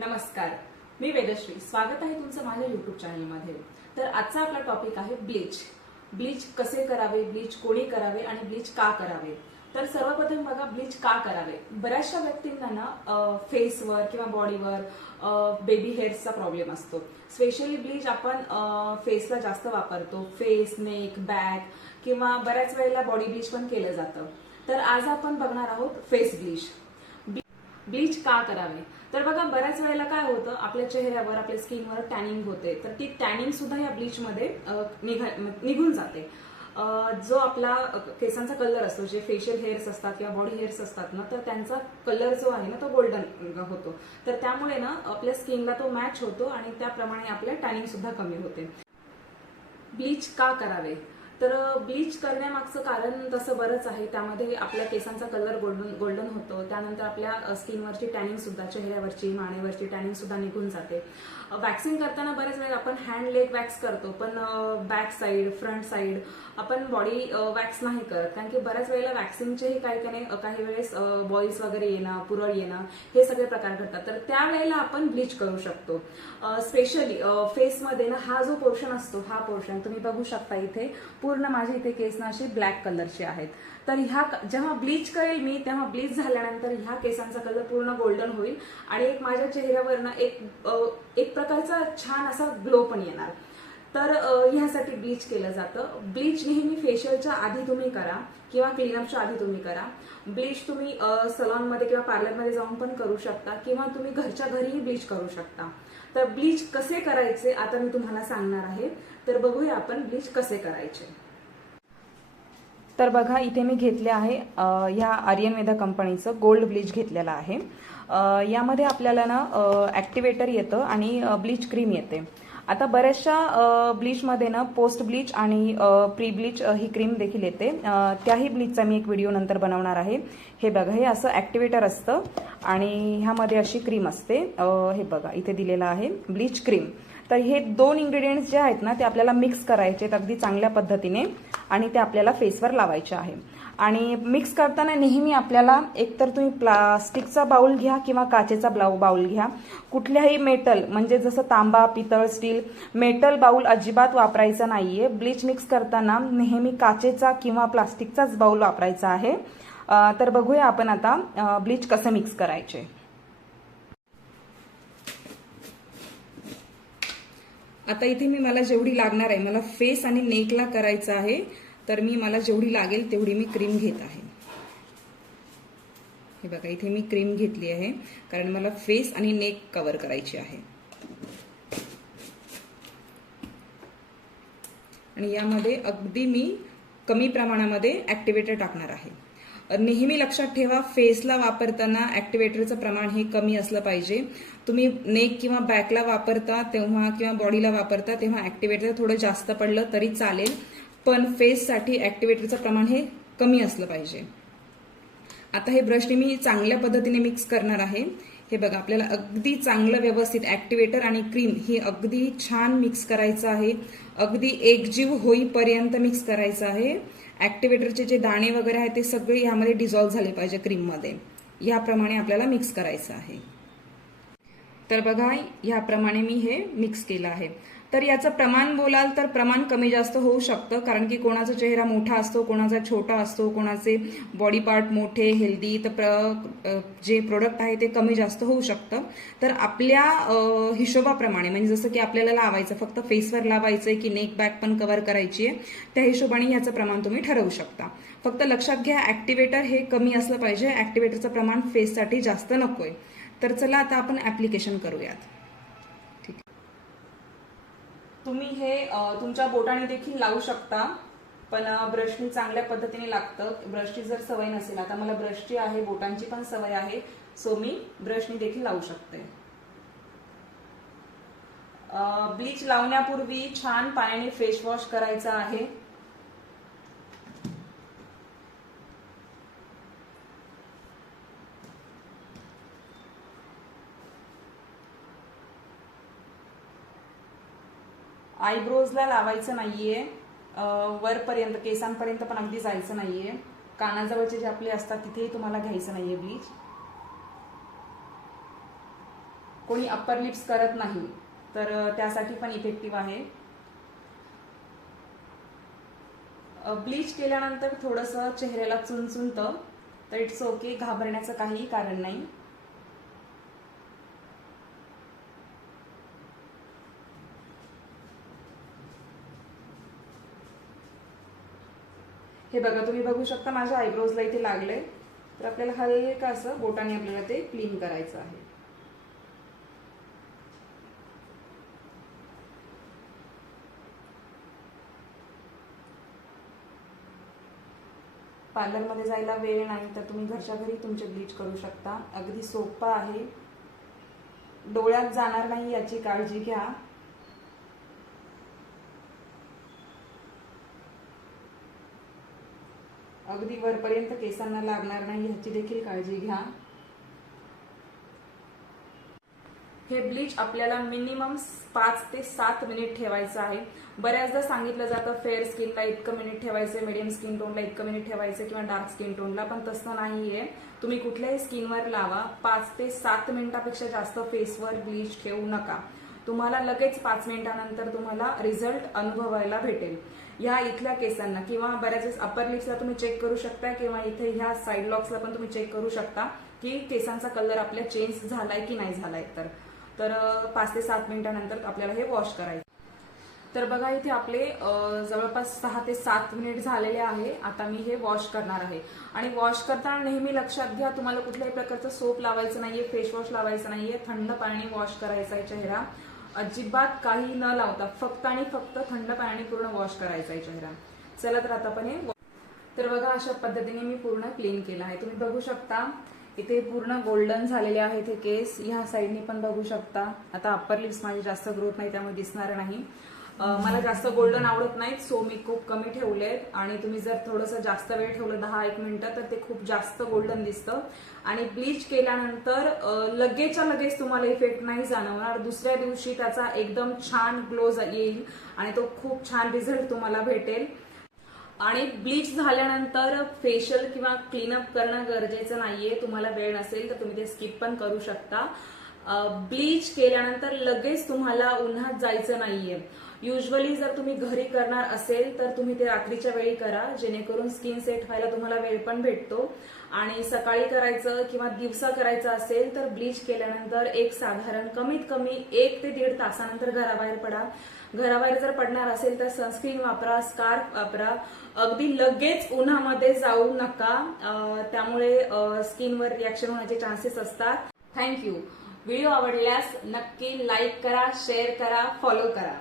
नमस्कार. मी वेदश्री. स्वागत आहे तुमचं माझ्या युट्यूब चॅनलमध्ये तर आजचा आपला टॉपिक आहे ब्लीच ब्लीच कसे करावे? ब्लीच कोणी करावे? आणि ब्लीच का करावे? तर सर्वप्रथम बघा ब्लीच का करावे? बऱ्याचशा व्यक्तींना ना फेसवर किंवा बॉडीवर बेबी हेअर्सचा प्रॉब्लेम असतो. स्पेशली ब्लीच आपण फेसला जास्त वापरतो. फेस नेक बॅक किंवा बऱ्याच वेळेला बॉडी ब्लीच पण केलं जातं. तर आज आपण बघणार आहोत फेस ब्लीच ब्लीच का करावे? तर बघा बऱ्याच वेळेला काय होतं आपल्या चेहऱ्यावर आपल्या स्किनवर टॅनिंग होते. तर ती टॅनिंग सुद्धा या ब्लीचमध्ये निघून जाते. जो आपला केसांचा कलर असतो जे फेशियल हेअर्स असतात किंवा बॉडी हेअर्स असतात ना तर त्यांचा कलर जो आहे ना तो गोल्डन होतो. तर त्यामुळे ना आपल्या स्किनला तो मॅच होतो आणि त्याप्रमाणे आपल्या टॅनिंग सुद्धा कमी होते. ब्लीच का करावे? तर ब्लीच करण्यामागचं कारण तसं बरंच आहे. त्यामध्ये आपल्या केसांचा कलर गोल्डन गोल्डन होतो. त्यानंतर आपल्या स्किनवरची टॅनिंग सुद्धा चेहऱ्यावरची मानेवरची टॅनिंग सुद्धा निघून जाते. वॅक्सिंग करताना बऱ्याच वेळेला आपण हँड लेग वॅक्स करतो पण बॅक साईड फ्रंट साईड आपण बॉडी वॅक्स नाही करत. कारण की बऱ्याच वेळेला वॅक्सिंगचेही काही काही काही वेळेस बॉईल्स वगैरे येणं पुरळ येणं हे सगळे प्रकार घडतात. तर त्यावेळेला आपण ब्लीच करू शकतो. स्पेशली फेसमध्ये ना हा जो पोर्शन असतो हा पोर्शन तुम्ही बघू शकता इथे. पूर्ण माझे इथे केस ना असे ब्लॅक कलरचे आहेत. तर ह्या जेव्हा ब्लीच करेल मी तेव्हा ब्लीच झाल्यानंतर ह्या केसांचा कलर पूर्ण गोल्डन होईल. आणि एक माझ्या चेहऱ्यावर ना एक एक प्रकारचा छान असा ग्लो पण येणार. तर ह्यासाठी ब्लीच केलं जातं. ब्लीच नेहमी फेशियलच्या आधी तुम्ही करा किंवा क्लीनअपच्या आधी तुम्ही करा. ब्लीच तुम्ही सलॉनमध्ये किंवा पार्लरमध्ये जाऊन पण करू शकता किंवा तुम्ही घरच्या घरीही ब्लीच करू शकता. तर ब्लीच कसे करायचे आता मी तुम्हाला सांगणार आहे. तर बघूया आपण ब्लीच कसे करायचे. तर बघा इथे मी घेतले आहे ह्या आर्यन वेदा कंपनीचं गोल्ड ब्लीच घेतलेलं आहे. यामध्ये आपल्याला ना ॲक्टिवेटर येतं आणि ब्लीच क्रीम येते. आता बऱ्याचशा ब्लीचमध्ये ना पोस्ट ब्लीच आणि प्री ब्लीच ही क्रीम देखील येते. त्याही ब्लीचचा मी एक व्हिडिओ नंतर बनवणार आहे. हे बघा हे असं ॲक्टिवेटर असतं आणि ह्यामध्ये अशी क्रीम असते. हे बघा इथे दिलेलं आहे ब्लीच क्रीम तर हे दोन इंग्रेडियंट्स जे आहेत ना ते आपल्याला मिक्स करायचे आहेत अगदी चांगल्या पद्धतीने आणि ते आपल्याला फेसवर लावायचे आहे. आणि मिक्स करताना नेहमी आपल्याला एकतर तुम्ही प्लास्टिकचा बाउल घ्या किंवा काचेचा ब्लाऊ बाउल घ्या. कुठल्याही मेटल म्हणजे जसं तांबा पितळ स्टील मेटल बाउल अजिबात वापरायचा नाहीये. ब्लीच मिक्स करताना नेहमी काचेचा किंवा प्लास्टिकचाच बाउल वापरायचा आहे. तर बघूया आपण आता ब्लीच कसं मिक्स करायचे. आता इथे मी मला जेवढी लागणार आहे मला फेस आणि नेकला करायचं आहे तर मी मला जेवढी लागेल तेवढी मी क्रीम घेत आहे. हे बघा इथे मी क्रीम घेतली आहे कारण मला फेस आणि नेक कवर करायची आहे. आणि यामध्ये अगदी मी कमी प्रमाणामध्ये ॲक्टिवेटर टाकणार आहे. नेहमी लक्षात ठेवा फेसला वापरताना ॲक्टिवेटरचं प्रमाण हे कमी असलं पाहिजे. तुम्ही नेक किंवा बॅकला वापरता तेव्हा किंवा बॉडीला वापरता तेव्हा ॲक्टिवेटर थोडं जास्त पडलं तरी चालेल पण फेससाठी ॲक्टिवेटरचं प्रमाण हे कमी असलं पाहिजे. आता हे ब्रशने मी चांगल्या पद्धतीने मिक्स करणार आहे. हे बघा आपल्याला अगदी चांगलं व्यवस्थित ॲक्टिवेटर आणि क्रीम हे अगदी छान मिक्स करायचं आहे. अगदी एकजीव होईपर्यंत मिक्स करायचं आहे. ॲक्टिवेटरचे जे दाणे वगैरे आहेत ते सगळे यामध्ये डिझॉल्व्ह झाले पाहिजे क्रीममध्ये याप्रमाणे आपल्याला मिक्स करायचं आहे. तर बघा याप्रमाणे मी हे मिक्स केलं आहे. तर याचं प्रमाण बोलाल तर प्रमाण कमी जास्त होऊ शकतं कारण की कोणाचा चेहरा मोठा असतो कोणाचा छोटा असतो कोणाचे बॉडी पार्ट मोठे हेल्दी तर प्र जे प्रोडक्ट आहे ते कमी जास्त होऊ शकतं. तर आपल्या हिशोबाप्रमाणे म्हणजे जसं की आपल्याला लावायचं फक्त फेसवर लावायचं आहे की नेक बॅक पण कव्हर करायची आहे त्या हिशोबाने ह्याचं प्रमाण तुम्ही ठरवू शकता. फक्त लक्षात घ्या ॲक्टिवेटर हे कमी असलं पाहिजे ॲक्टिवेटरचं प्रमाण फेससाठी जास्त नकोय. तर चला आता आपण ऍप्लिकेशन करूयात. तुम्ही हे तुमच्या बोटाने देखील लावू शकता पण ब्रशनी चांगल्या पद्धतीने लागतं. ब्रशची जर सवय नसेल आता मला ब्रशची आहे बोटांची पण सवय आहे सो मी ब्रशनी देखील लावू शकते. ब्लीच लावण्यापूर्वी छान पाण्याने फेस वॉश करायचा आहे. आयब्रोजला लावायचं नाहीये. आहे वरपर्यंत केसांपर्यंत पण अगदी जायचं नाहीये. कानाजवळचे जे आपले असतात तिथेही तुम्हाला घ्यायचं नाहीये ब्लीच कोणी अप्पर लिप्स करत नाही तर त्यासाठी पण इफेक्टिव्ह आहे. ब्लीच केल्यानंतर थोडंसं चेहऱ्याला चुनचुनतं तर इट्स ओके घाबरण्याचं काहीही कारण नाही. हे बघा तुम्ही बघू शकता माझ्या आयब्रोजला इथे लागलंय. तर आपल्याला हलका असं बोटाने आपल्याला ते क्लीन करायचं आहे. पार्लरमध्ये जायला वेळ नाही तर तुम्ही घरच्या घरी तुमचे ब्लीच करू शकता. अगदी सोपं आहे. डोळ्यात जाणार नाही याची काळजी घ्या. अगदी वरपर्यंत केसांना लागणार नाही ह्याची देखील काळजी घ्या. हे ब्लीच आपल्याला मिनिमम पाच ते सात मिनिट ठेवायचं आहे. बऱ्याचदा सांगितलं जातं फेअर स्किनला इतकं मिनिट ठेवायचं मिडियम स्किन टोनला इतकं मिनिट ठेवायचं किंवा डार्क स्किन टोनला पण तसं नाहीये. तुम्ही कुठल्याही स्किनवर लावा पाच ते सात मिनिटापेक्षा जास्त फेसवर ब्लीच ठेवू नका. तुम्हाला लगेच पाच मिनिटानंतर तुम्हाला रिझल्ट अनुभवायला भेटेल. ह्या इथल्या केसांना किंवा बऱ्याच वेळेस अपर लिप्सला तुम्ही चेक करू शकता किंवा इथे ह्या साईड लॉक्सला पण तुम्ही चेक करू शकता की केसांचा कलर आपल्या चेंज झालाय की नाही झालाय तर. तर पाच ते सात मिनिटानंतर आपल्याला हे वॉश करायचं. तर बघा इथे आपले जवळपास सहा ते सात मिनिट झालेले आहे. आता मी हे वॉश करणार आहे. आणि वॉश करताना नेहमी लक्षात घ्या तुम्हाला कुठल्याही प्रकारचं सोप लावायचं नाहीये फेस वॉश लावायचं नाहीये थंड पाणी वॉश करायचा आहे चेहरा. अजिबात काही न लावता फक्त आणि फक्त थंड पाण्याने पूर्ण वॉश करायचा आहे चेहरा. चला तर आता पण हे तर बघा अशा पद्धतीने मी पूर्ण क्लीन केलं आहे. तुम्ही बघू शकता इथे पूर्ण गोल्डन झालेले आहेत हे केस ह्या साईडने पण बघू शकता. आता अप्पर लिप्स माझी जास्त ग्रोथ नाही त्यामुळे दिसणार नाही. मला जास्त गोल्डन आवडत नाहीत सो मी खूप कमी ठेवले आणि तुम्ही जर थोडंसं जास्त वेळ ठेवलं दहा एक मिनिटं तर ते खूप जास्त गोल्डन दिसतं. आणि ब्लीच केल्यानंतर लगेचच्या लगेच तुम्हाला इफेक्ट नाही जाणवणार. दुसऱ्या दिवशी त्याचा एकदम छान ग्लो येईल आणि तो खूप छान रिझल्ट तुम्हाला भेटेल. आणि ब्लीच झाल्यानंतर फेशियल किंवा क्लीनअप करणं गरजेचं नाहीये. तुम्हाला वेळ नसेल तर तुम्ही ते स्किप पण करू शकता. ब्लीच केल्यानंतर लगेच तुम्हाला उन्हात जायचं नाहीये. युजली जर तुम्ही घरी करणार असेल तर तुम्ही ते रात्रीच्या वेळी करा. जेणेकरून स्किन सेट व्हायला तुम्हाला वेळ पण भेटतो. आणि सकाळी करायचं किंवा दिवसा करायचं असेल तर ब्लीच केल्यानंतर एक साधारण कमीत कमी एक ते दीड तासानंतर घराबाहेर पडा. घराबाहेर जर पडणार असेल तर सनस्क्रीन वापरा स्कार्फ वापरा. अगदी लगेच उन्हामध्ये जाऊ नका. त्यामुळे स्किनवर रिॲक्शन होण्याचे चान्सेस असतात. थँक्यू व्हिडिओ आवडल्यास नक्की लाईक करा शेअर करा फॉलो करा.